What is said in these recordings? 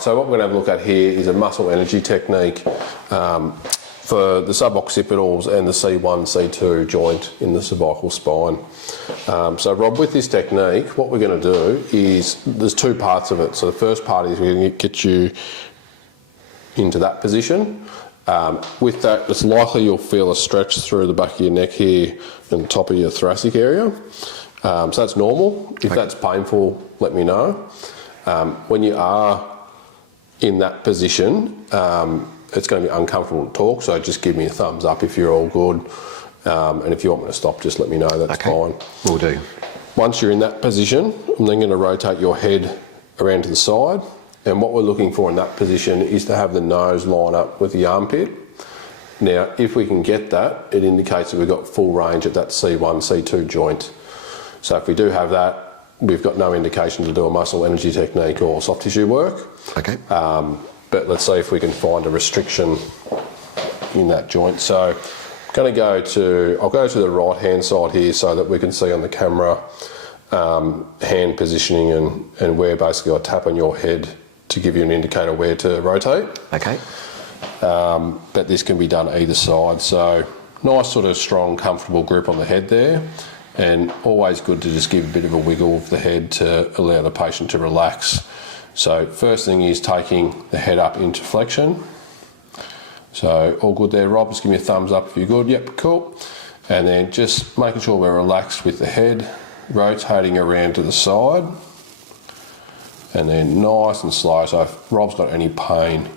So what we're going to have a look at here is a muscle energy technique for the suboccipitals and the C1, C2 joint in the cervical spine. So Rob, with this technique, what we're going to do is, there's two parts of it. So the first part is we're going to get you into that position. With that, it's likely you'll feel a stretch through the back of your neck here and the top of your thoracic area. So that's normal. If that's painful, let me know. When you are in that position, it's going to be uncomfortable to talk, so just give me a thumbs up if you're all good. And if you want me to stop, just let me know, that's fine. Will do. Once you're in that position, I'm then going to rotate your head around to the side. And what we're looking for in that position is to have the nose line up with the armpit. Now, if we can get that, it indicates that we've got full range at that C1, C2 joint. So if we do have that, we've got no indication to do a muscle energy technique or soft tissue work. Okay. But let's see if we can find a restriction in that joint. So I'm going to I'll go to the right hand side here so that we can see on the camera hand positioning and where basically I tap on your head to give you an indicator where to rotate. Okay. But this can be done either side. So nice sort of strong, comfortable grip on the head there. And always good to just give a bit of a wiggle of the head to allow the patient to relax. So first thing is taking the head up into flexion. So all good there, Rob, just give me a thumbs up if you're good. Yep, cool. And then just making sure we're relaxed with the head, rotating around to the side. And then nice and slow. So if Rob's got any pain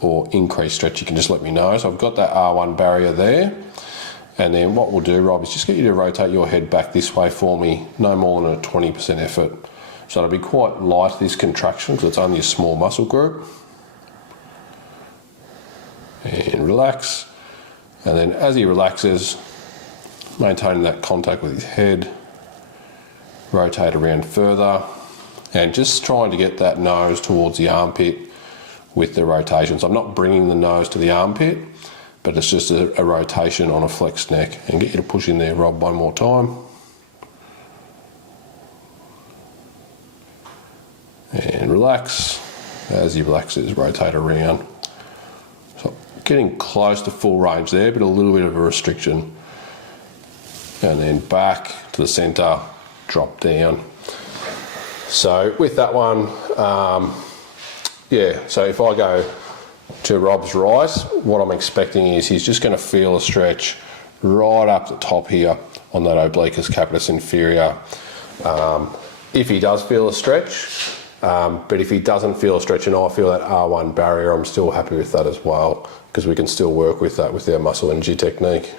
or increased stretch, you can just let me know. So I've got that R1 barrier there. And then what we'll do, Rob, is just get you to rotate your head back this way for me, no more than a 20% effort. So it'll be quite light, this contraction, because it's only a small muscle group. And relax. And then as he relaxes, maintaining that contact with his head, rotate around further, and just trying to get that nose towards the armpit with the rotation. So I'm not bringing the nose to the armpit, but it's just a rotation on a flexed neck. And get you to push in there, Rob, one more time. And relax. As he relaxes, rotate around. So getting close to full range there, but a little bit of a restriction. And then back to the center, drop down. So with that one, so if I go to Rob's right, what I'm expecting is he's just going to feel a stretch right up the top here on that Obliquus Capitis Inferior. If he does feel a stretch, but if he doesn't feel a stretch and I feel that R1 barrier, I'm still happy with that as well, because we can still work with that with our muscle energy technique.